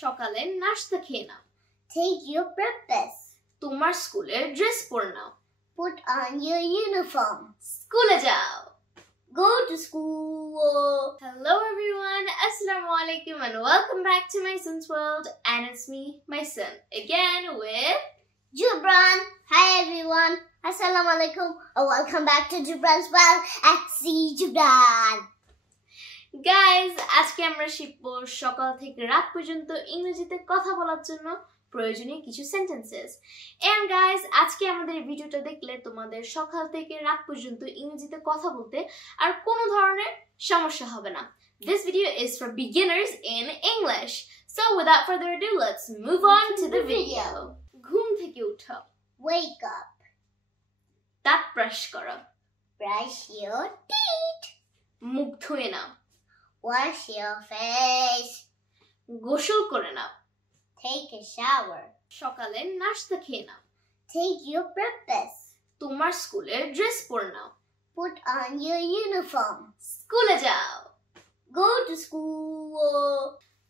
সকালে নাস্তা খেয়ে নাও। Take your breakfast. তোমার স্কুলের ড্রেস পরে নাও। Put on your uniform. স্কুলে যাও। Go to school. Hello everyone, Assalamu alaikum and welcome back to Maisuns world, and it's me, Maisun, again with Jubran. Hi everyone. Assalamu alaikum. Welcome back to Jubran's world at Jubran. Guys, আজকে আমরা শিখব সকাল থেকে রাত পর্যন্ত ইংরেজিতে কথা বলার জন্য প্রয়োজনীয় কিছু সেন্টেন্সেস। এন্ড গাইস, আজকে আমাদের ভিডিওটা দেখলে তোমাদের সকাল থেকে রাত পর্যন্ত ইংরেজিতে কথা বলতে আর কোনো ধরনের সমস্যা হবে না। This video is for beginners in English. So without further ado, let's move on to the video. ঘুম থেকে উঠো। Wake up. দাঁত ব্রাশ করো। Brush your teeth. মুখ ধুয়ে নাও। Wash your face. গোসল করে নাও। Take a shower. সকালে নাস্তা খেয়ে নাও। Take your breakfast. তোমার স্কুলের ড্রেস পরে নাও। Put on your uniform. স্কুলে যাও। Go to school.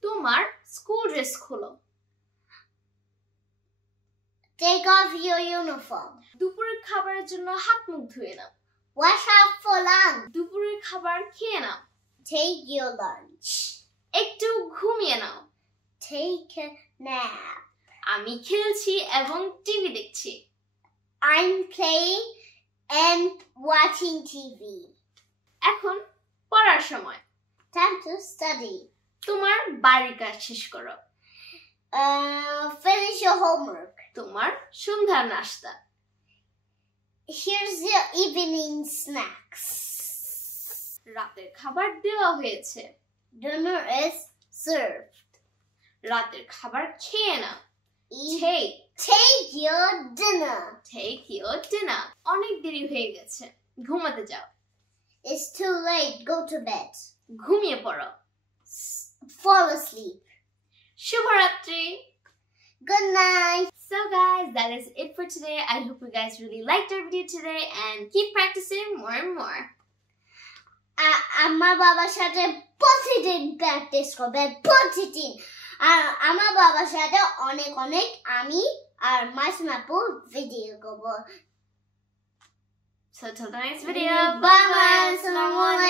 তোমার স্কুল ড্রেস খোলো। Take off your uniform. দুপুরের খাবারের জন্য হাত মুখ ধুয়ে নাও। Wash up for lunch. দুপুরের খাবার খেয়ে নাও। Take your lunch. একটু ঘুমিয়ে নাও। Take a nap. আমি খেলছি এবং টিভি দেখছি। I'm playing and watching TV. এখন পড়ার সময়। Time to study. তোমার বাড়ির কাজ শেষ করো। Finish your homework. তোমার সন্ধ্যার নাস্তা। Here's your evening snacks. রাতের খাবার দেওয়া হয়েছে। Dinner is served. রাতের খাবার খেয়ে নাও। Take your dinner. Take your dinner. অনেক দেরি হয়ে গেছে, ঘুমাতে যাও। It's too late. Go to bed. ঘুমিয়ে পড়ো। Fall asleep. শুভরাত্রি। Good night. So guys, that is it for today. I hope you guys really liked our video today and keep practicing more and more. আমার বাবার সাথে প্রতিদিন practice করবে, প্রতিদিন। আর আমার বাবার সাথে অনেক অনেক আমি আর মাইসুন আপু ভিডিও করব। So till the next video, Bye bye. Assalamu alaikum.